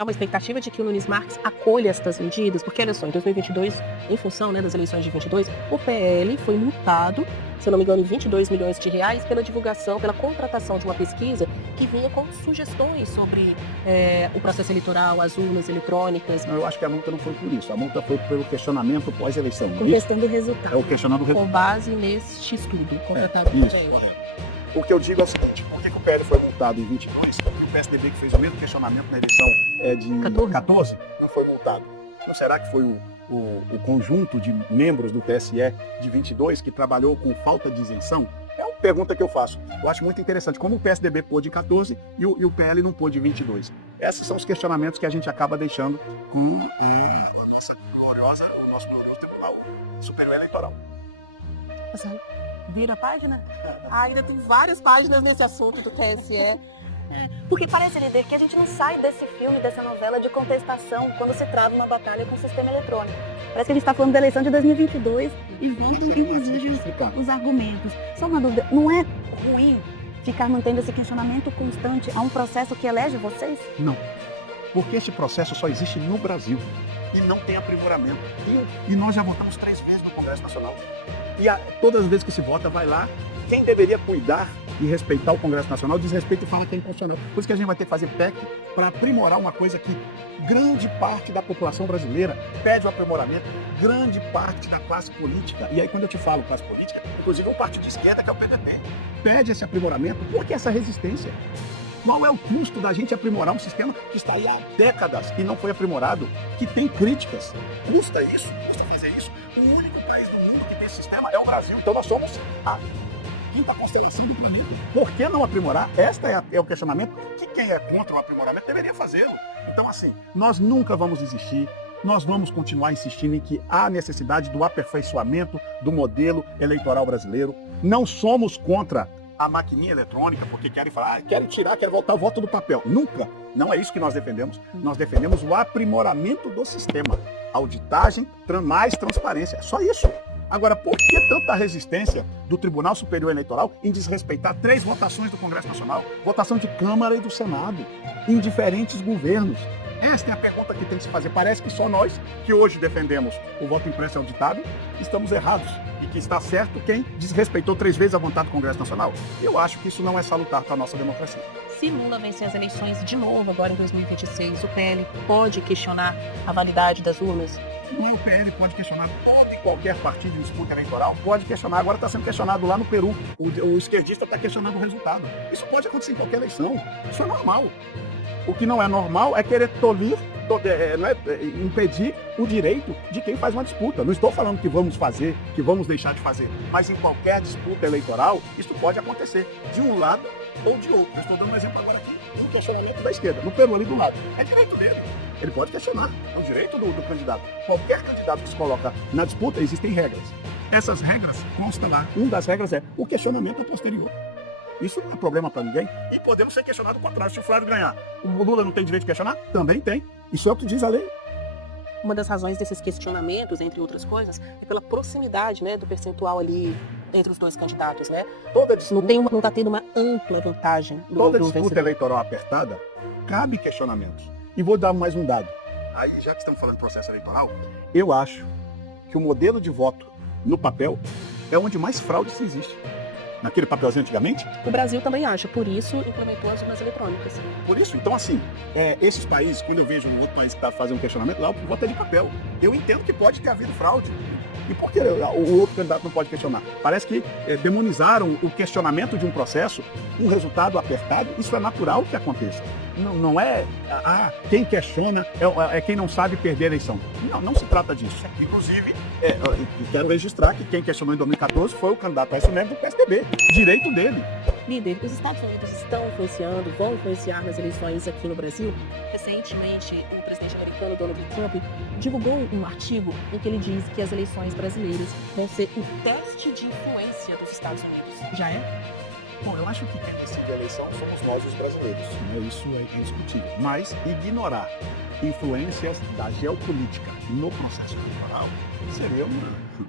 Há uma expectativa de que o Nunes Marques acolha estas medidas, porque olha só, em 2022, em função, né, das eleições de 22, o PL foi multado, se eu não me engano, em 22 milhões de reais pela divulgação, pela contratação de uma pesquisa que vinha com sugestões sobre o processo eleitoral, as urnas eletrônicas. Eu acho que a multa não foi por isso, a multa foi pelo questionamento pós-eleição. Contestando o resultado. É o questionando o resultado. Com base neste estudo contratado pelo PL. O que eu digo é o seguinte, por que o PL foi multado em 22 e o PSDB, que fez o mesmo questionamento na eleição de 14, não foi multado? Não será que foi o conjunto de membros do TSE de 22 que trabalhou com falta de isenção? É uma pergunta que eu faço. Eu acho muito interessante como o PSDB pôde em 14 e o PL não pôde em 22. Esses são os questionamentos que a gente acaba deixando com o nosso glorioso Tribunal Superior Eleitoral. Vira a página? Ainda tem várias páginas nesse assunto do TSE. Porque parece, líder, que a gente não sai desse filme, dessa novela de contestação quando se trava uma batalha com o sistema eletrônico. Parece que a gente está falando da eleição de 2022 e vamos inclusive os argumentos. Só uma dúvida, não é ruim ficar mantendo esse questionamento constante a um processo que elege vocês? Não, porque esse processo só existe no Brasil e não tem aprimoramento. E nós já votamos 3 vezes no Congresso Nacional. E todas as vezes que se vota, vai lá, quem deveria cuidar e respeitar o Congresso Nacional, desrespeita e fala que é inconstitucional. Por isso que a gente vai ter que fazer PEC para aprimorar uma coisa que grande parte da população brasileira pede o aprimoramento, grande parte da classe política, e aí quando eu te falo classe política, inclusive o partido de esquerda, que é o PDT, pede esse aprimoramento. Por que essa resistência? Qual é o custo da gente aprimorar um sistema que está aí há décadas e não foi aprimorado, que tem críticas? Custa isso? Custa fazer isso? O único país do mundo que tem esse sistema é o Brasil, então nós somos a quinta constelação do planeta. Por que não aprimorar? Este é o questionamento que quem é contra o aprimoramento deveria fazê-lo. Então, assim, nós nunca vamos desistir, nós vamos continuar insistindo em que há necessidade do aperfeiçoamento do modelo eleitoral brasileiro. Não somos contra a maquininha eletrônica, porque querem falar, querem voltar o voto do papel. Nunca. Não é isso que nós defendemos. Nós defendemos o aprimoramento do sistema. Auditagem, mais transparência. Só isso. Agora, por que tanta resistência do Tribunal Superior Eleitoral em desrespeitar 3 votações do Congresso Nacional? Votação de Câmara e do Senado, em diferentes governos. Esta é a pergunta que tem que se fazer. Parece que só nós, que hoje defendemos o voto impresso e auditado, estamos errados. E que está certo quem desrespeitou 3 vezes a vontade do Congresso Nacional. Eu acho que isso não é salutar para a nossa democracia. Se Lula vencer as eleições de novo, agora em 2026, o PL pode questionar a validade das urnas? Não, o PL pode questionar todo e qualquer partido em disputa eleitoral, pode questionar. Agora está sendo questionado lá no Peru. O esquerdista está questionando o resultado. Isso pode acontecer em qualquer eleição. Isso é normal. O que não é normal é querer impedir o direito de quem faz uma disputa. Não estou falando que vamos fazer, que vamos deixar de fazer, mas em qualquer disputa eleitoral, isso pode acontecer de um lado ou de outro. Eu estou dando um exemplo agora aqui, um questionamento da esquerda, no Peru ali do lado. É direito dele. Ele pode questionar, é o direito do candidato. Qualquer candidato que se coloca na disputa, existem regras. Essas regras constam lá. Uma das regras é o questionamento a posterior. Isso não é problema para ninguém. E podemos ser questionados ao contrário. Se o Flávio ganhar, o Lula não tem direito de questionar? Também tem. Isso é o que diz a lei. Uma das razões desses questionamentos, entre outras coisas, é pela proximidade, né, do percentual ali entre os dois candidatos, né? Toda disputa, não está tendo uma ampla vantagem toda disputa eleitoral apertada, cabe questionamentos. E vou dar mais um dado. Aí, já que estamos falando de processo eleitoral, eu acho que o modelo de voto no papel é onde mais fraude se existe. Naquele papelzinho antigamente? O Brasil também acha, por isso implementou as urnas eletrônicas. Por isso, então assim, esses países, quando eu vejo um outro país que está fazendo um questionamento, lá o voto é de papel. Eu entendo que pode ter havido fraude. E por que o outro candidato não pode questionar? Parece que demonizaram o questionamento de um processo, um resultado apertado. Isso é natural que aconteça. Não é, quem questiona é quem não sabe perder a eleição. Não se trata disso. Inclusive, quero registrar que quem questionou em 2014 foi o candidato a esse membro do PSDB. Direito dele. Líder, os Estados Unidos estão influenciando, vão influenciar nas eleições aqui no Brasil. Recentemente, o presidente americano Donald Trump divulgou um artigo em que ele diz que as eleições brasileiras vão ser o teste de influência dos Estados Unidos. Já é? Bom, eu acho que quem decide a eleição somos nós, os brasileiros. Isso é indiscutível. Mas ignorar influências da geopolítica no processo eleitoral seria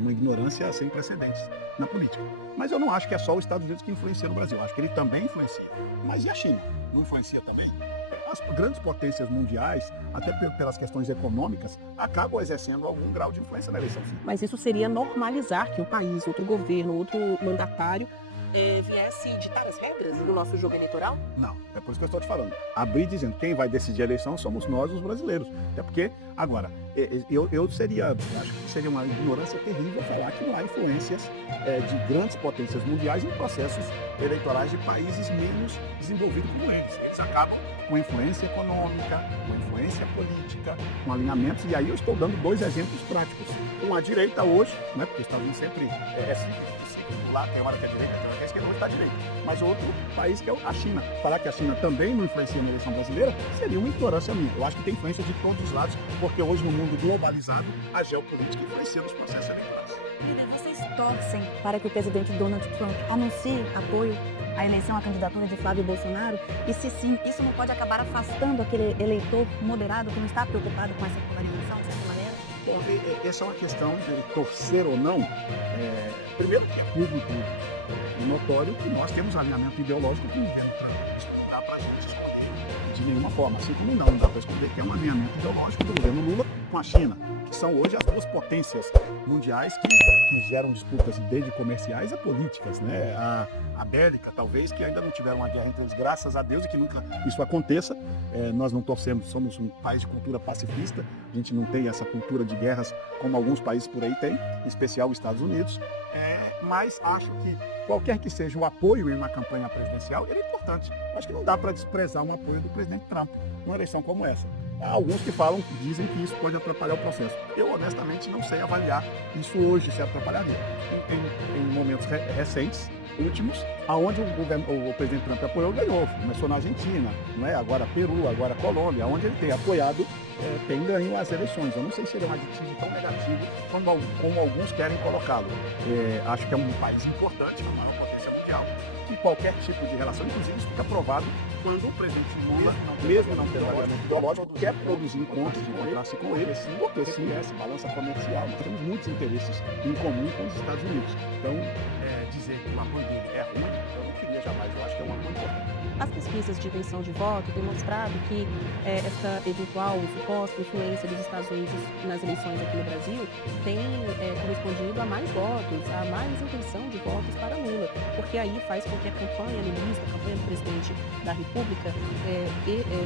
uma ignorância sem precedentes na política. Mas eu não acho que é só os Estados Unidos que influencia no Brasil. Eu acho que ele também influencia. Mas e a China? Não influencia também? as grandes potências mundiais, até pelas questões econômicas, acabam exercendo algum grau de influência na eleição. Mas isso seria normalizar que um país, outro governo, outro mandatário viesse ditar as regras do nosso jogo eleitoral? Não, é por isso que eu estou te falando. Abrir dizendo quem vai decidir a eleição somos nós, os brasileiros. Até porque, agora, acho que seria uma ignorância terrível falar que não há influências de grandes potências mundiais em processos eleitorais de países menos desenvolvidos como eles. Eles acabam com influência econômica, com influência política, com alinhamentos. E aí eu estou dando 2 exemplos práticos. A direita hoje, né, porque os Estados Unidos sempre lá tem hora que é direita, tem hora que é esquerda, hoje está direita. Mas outro país que é a China. Falar que a China também não influencia na eleição brasileira seria uma ignorância minha. Eu acho que tem influência de todos os lados, porque hoje no mundo globalizado, a geopolítica influencia nos processos eleitorais. Vocês torcem para que o presidente Donald Trump anuncie apoio à eleição, à candidatura de Flávio Bolsonaro? E se sim, isso não pode acabar afastando aquele eleitor moderado que não está preocupado com essa polarização, de certa maneira? Essa é uma questão de torcer ou não. Primeiro que é público e notório que nós temos alinhamento ideológico com o governo Trump. Isso não dá para a gente esconder de nenhuma forma. Assim como não dá para esconder que é um alinhamento ideológico do governo Lula com a China, que são hoje as 2 potências mundiais que geram disputas desde comerciais a políticas, né? A bélica, talvez, que ainda não tiveram uma guerra entre eles, graças a Deus, e que nunca isso aconteça. Nós não torcemos, somos um país de cultura pacifista, a gente não tem essa cultura de guerras como alguns países por aí têm, em especial os Estados Unidos. Mas acho que qualquer que seja o apoio em uma campanha presidencial, ele é importante. Acho que não dá para desprezar um apoio do presidente Trump numa eleição como essa. Há alguns que dizem que isso pode atrapalhar o processo. Eu, honestamente, não sei avaliar isso hoje, se atrapalharia. Em momentos recentes, últimos, aonde o presidente Trump apoiou, ganhou. Começou na Argentina, não é? Agora Peru, agora Colômbia, onde ele tem apoiado, tem ganho as eleições. Eu não sei se seria um aditivo tão negativo como alguns querem colocá-lo. Acho que é um país importante, uma maior potência mundial, que qualquer tipo de relação, inclusive isso fica provado quando o presidente Lula, mesmo não tendo alinhamento ideológico, quer produzir encontros de encontrar-se com ele, porque sim, essa balança comercial. Nós temos muitos interesses em comum com os Estados Unidos. Então, dizer que o apoio dele é ruim, eu não queria jamais. Eu acho que é um apoio importante. As pesquisas de intenção de voto têm mostrado que essa eventual suposta influência dos Estados Unidos nas eleições aqui no Brasil tem correspondido a mais votos, a mais intenção de votos para Lula, porque aí faz com que a campanha lulista, a campanha do presidente da República,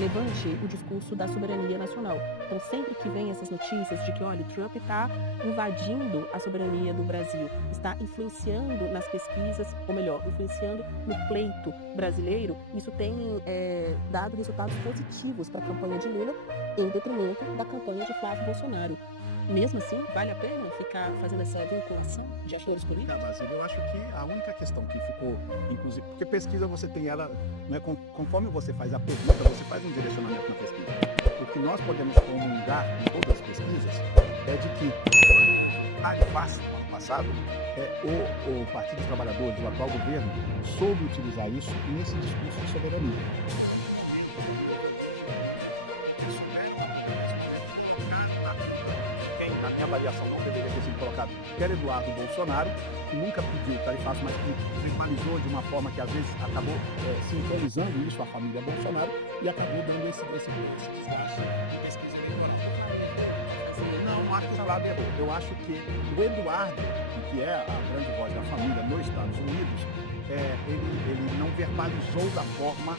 levante o discurso da soberania nacional. Então, sempre que vem essas notícias de que, olha, o Trump está invadindo a soberania do Brasil, está influenciando nas pesquisas, ou melhor, influenciando no pleito brasileiro, isso tem dado resultados positivos para a campanha de Lula em detrimento da campanha de Flávio Bolsonaro. Mesmo assim, vale a pena ficar fazendo essa vinculação de atores políticos? Basílio, eu acho que a única questão que ficou, inclusive, porque pesquisa você tem ela, né, conforme você faz a pergunta, você faz um direcionamento na pesquisa. O que nós podemos comungar em todas as pesquisas é de que a face do ano passado, o Partido dos Trabalhadores, o atual governo, soube utilizar isso nesse discurso de soberania. Na minha avaliação, não deveria ter sido colocado, quer Eduardo Bolsonaro, que nunca pediu tarifaço, mas que rivalizou de uma forma que às vezes acabou sintonizando isso à família Bolsonaro e acabou dando esse desgaste em pesquisa eleitoral. Não acho que o Flávio errou. Eu acho que o Eduardo, que é a grande voz da família nos Estados Unidos, ele não verbalizou da forma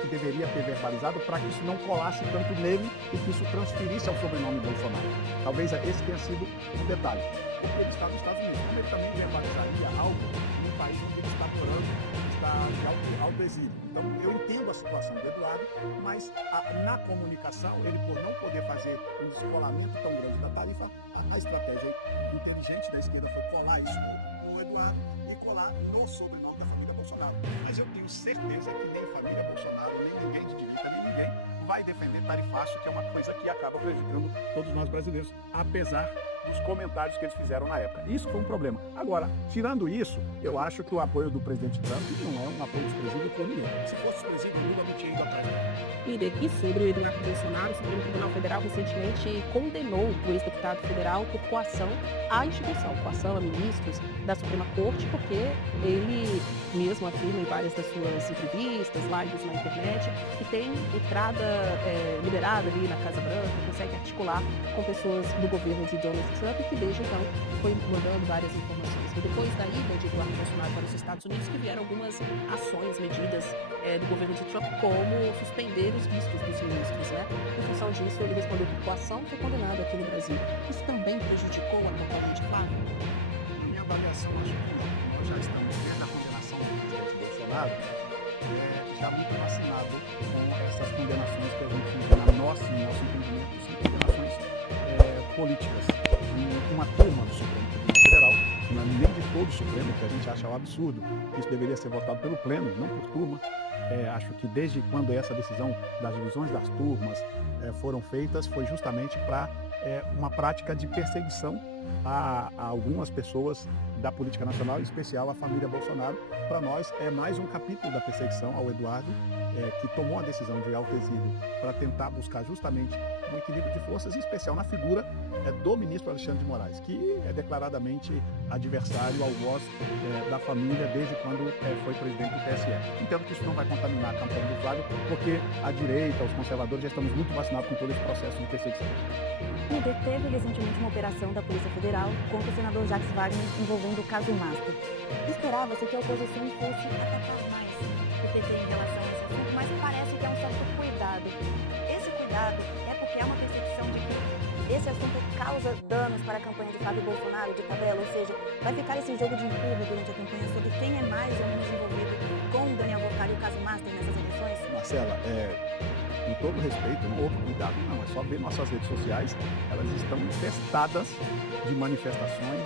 que deveria ter verbalizado para que isso não colasse tanto nele e que isso transferisse ao sobrenome Bolsonaro. Talvez esse tenha sido um detalhe. Porque ele está nos Estados Unidos, como ele também verbalizaria algo num país onde ele está morando, está de alto exílio. Então, eu entendo a situação do Eduardo, mas na comunicação, ele por não poder fazer um descolamento tão grande da tarifa, a estratégia inteligente da esquerda foi colar isso no Eduardo e colar no sobrenome da família Bolsonaro. Mas eu tenho certeza que nem família Bolsonaro, nem ninguém de direita, nem ninguém vai defender tarifaço, que é uma coisa que acaba prejudicando todos nós brasileiros, apesar dos comentários que eles fizeram na época. Isso foi um problema. Agora, tirando isso, eu acho que o apoio do presidente Trump não é um apoio desprezível por ninguém. Se fosse desprezível, Lula não tinha ido atrás dele. Líder, e sobre o Eduardo Bolsonaro, o Supremo Tribunal Federal recentemente condenou o ex-deputado federal por coação à instituição, coação a ministros da Suprema Corte, porque ele mesmo afirma em várias das suas entrevistas, lives na internet, que tem entrada liberada ali na Casa Branca, consegue articular com pessoas do governo de Donald Trump, que desde então foi mandando várias informações. E depois da ida de Eduardo Bolsonaro para os Estados Unidos, que vieram algumas ações, medidas do governo de Trump, como suspender os vistos dos ministros, né? Em função disso, ele respondeu por coação e foi condenado aqui no Brasil. Isso também prejudicou a campanha de Flávio? Na minha avaliação, acho que não. Nós já estamos desde a condenação do presidente Bolsonaro, já muito vacinado com essas condenações que a gente, no nosso entendimento, são condenações políticas. E uma turma do Supremo Tribunal Federal, nem de todo o Supremo, que a gente acha um absurdo, isso deveria ser votado pelo pleno, não por turma. Acho que desde quando essa decisão das divisões das turmas foram feitas, foi justamente para uma prática de perseguição a algumas pessoas da política nacional, em especial a família Bolsonaro. Para nós é mais um capítulo da perseguição ao Eduardo, que tomou a decisão de alto exílio para tentar buscar justamente um equilíbrio de forças, em especial na figura do ministro Alexandre de Moraes, que é declaradamente adversário ao voz da família desde quando foi presidente do TSE. Entendo que isso não vai contaminar a campanha do Flávio, porque a direita, os conservadores, já estamos muito vacinados com todo esse processo de perseguição. Líder, teve recentemente uma operação da Polícia Federal contra o senador Jacques Wagner envolvendo o caso Master. Esperava-se que a oposição fosse atacar mais o PT em relação a esse assunto, mas parece que é um certo cuidado. Esse cuidado é porque há uma percepção de que esse assunto causa danos para a campanha de Flávio Bolsonaro, de tabela, ou seja, vai ficar esse jogo de empurra durante a campanha sobre quem é mais ou menos envolvido com o Daniel Wolcari e o caso Master nessas eleições? Marcela, com todo respeito, não houve cuidado não, é só ver nossas redes sociais, elas estão infestadas de manifestações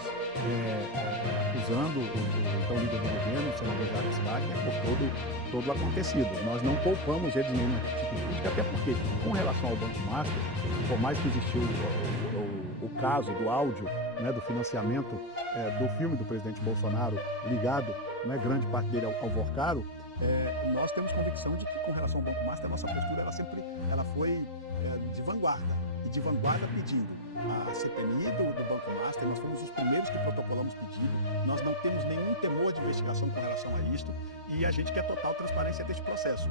acusando o então líder do governo, o senador Jacques Wagner, por todo o acontecido. Nós não poupamos ele de nenhum tipo de crítica, até porque, com relação ao Banco Master, por mais que existiu o caso do áudio, né, do financiamento do filme do presidente Bolsonaro ligado, né, grande parte dele ao Wolcari, nós temos convicção de que, com relação ao Banco Master, a nossa postura ela foi de vanguarda. E de vanguarda pedindo a CPMI do Banco Master, nós fomos os primeiros que protocolamos pedido, nós não temos nenhum temor de investigação com relação a isto e a gente quer total transparência deste processo.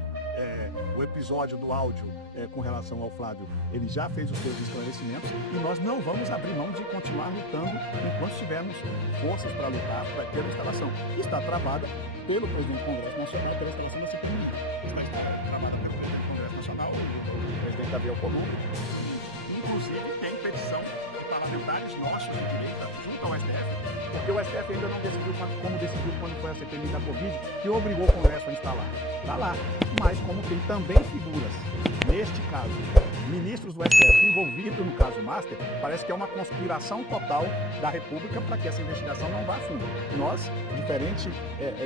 O episódio do áudio com relação ao Flávio, ele já fez os seus esclarecimentos e nós não vamos abrir mão de continuar lutando enquanto tivermos forças para lutar pela instalação. Está travada pelo presidente do Congresso Nacional, pela instalação da CPMI. Está travada pelo presidente do Congresso Nacional, o presidente Davi Alcolumbre. Inclusive, tem petição de parlamentares nossos de direita junto ao STF, porque o STF ainda não decidiu como decidiu quando foi a CPMI da Covid, que obrigou o Congresso a instalar. Está lá. Mas como tem também figuras, neste caso, ministros do STF envolvidos no caso Master, parece que é uma conspiração total da República para que essa investigação não vá a fundo. Nós, diferente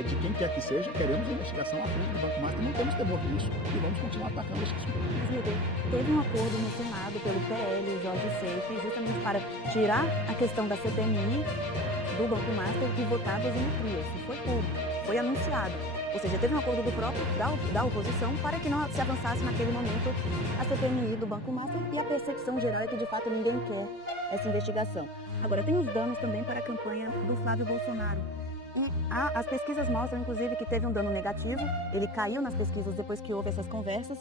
de quem quer que seja, queremos investigação a fundo do Banco Master, não temos temor disso e vamos continuar atacando esse assunto. Mas, líder, teve um acordo no Senado pelo PL e Jorge Seif, justamente para tirar a questão da CPMI do Banco Master e votar a dosimetria. Isso foi público, foi anunciado. Ou seja, teve um acordo do próprio da oposição para que não se avançasse naquele momento a CPMI do Banco Master e a percepção geral é que de fato ninguém quer essa investigação. Agora, tem os danos também para a campanha do Flávio Bolsonaro. E as pesquisas mostram, inclusive, que teve um dano negativo. Ele caiu nas pesquisas depois que houve essas conversas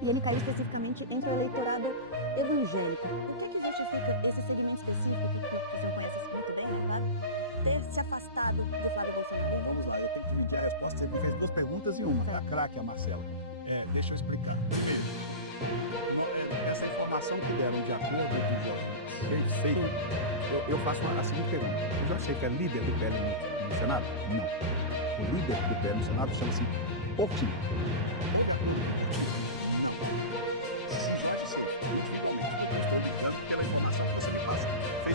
e ele caiu especificamente entre o eleitorado evangélico. O que justifica esse segmento específico que você conhece muito bem, né, claro, ter se afastado de Flávio Bolsonaro? Vamos lá, eu tenho que medir a resposta. Você me fez duas perguntas e uma, tá? Craque, a Marcela. Deixa eu explicar. Essa informação que deram de acordo com o Jorge Seif, eu faço a seguinte pergunta. O Jorge Seif é líder do PL no Senado? Não. O líder do PL no Senado chama-se Portinho.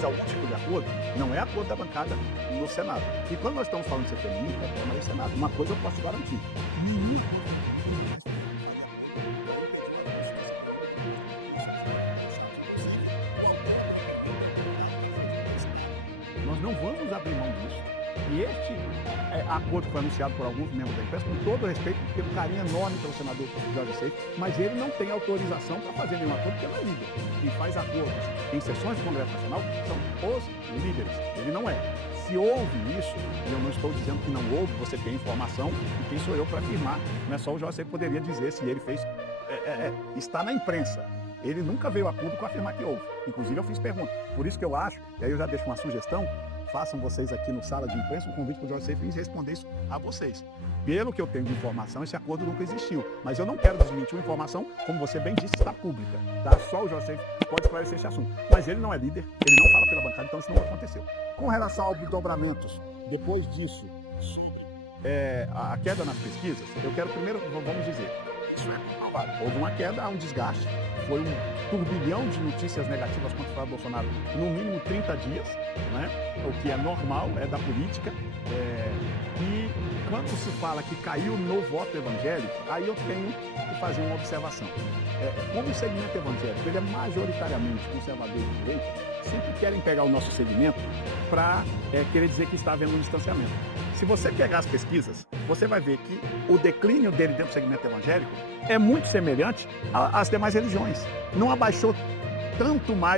Algum tipo de acordo, não é acordo da bancada no Senado. E quando nós estamos falando de CPMI, é Câmara e Senado. Uma coisa eu posso garantir: nenhum acordo. abrir mão disso. E este acordo foi anunciado por alguns membros da imprensa, com todo o respeito, tenho um carinho enorme pelo senador Jorge Seif, mas ele não tem autorização para fazer nenhum acordo, porque ele é líder. Quem faz acordos em sessões do Congresso Nacional são os líderes, ele não é. Se houve isso, e eu não estou dizendo que não houve, você tem informação, e quem sou eu para afirmar? Não é só o Jorge Seif que poderia dizer se ele fez. Está na imprensa. Ele nunca veio a público afirmar que houve. Inclusive eu fiz pergunta. Por isso que eu acho, e aí eu já deixo uma sugestão, façam vocês aqui no Sala de Imprensa um convite para o Jorge Seif responder isso a vocês. Pelo que eu tenho de informação, esse acordo nunca existiu. Mas eu não quero desmentir uma informação, como você bem disse, está pública. Tá? Só o Jorge Seif pode esclarecer esse assunto. Mas ele não é líder, ele não fala pela bancada, então isso não aconteceu. Com relação aos desdobramentos, depois disso, a queda nas pesquisas, eu quero primeiro, vamos dizer, houve uma queda, há um desgaste, foi um turbilhão de notícias negativas contra o Bolsonaro, no mínimo 30 dias, né? O que é normal, é da política. E quando se fala que caiu no voto evangélico, aí eu tenho que fazer uma observação. Como o segmento evangélico ele é majoritariamente conservador de direita, sempre querem pegar o nosso segmento para querer dizer que está havendo um distanciamento. Se você pegar as pesquisas, você vai ver que o declínio dele dentro do segmento evangélico é muito semelhante às demais religiões. Não abaixou tanto mais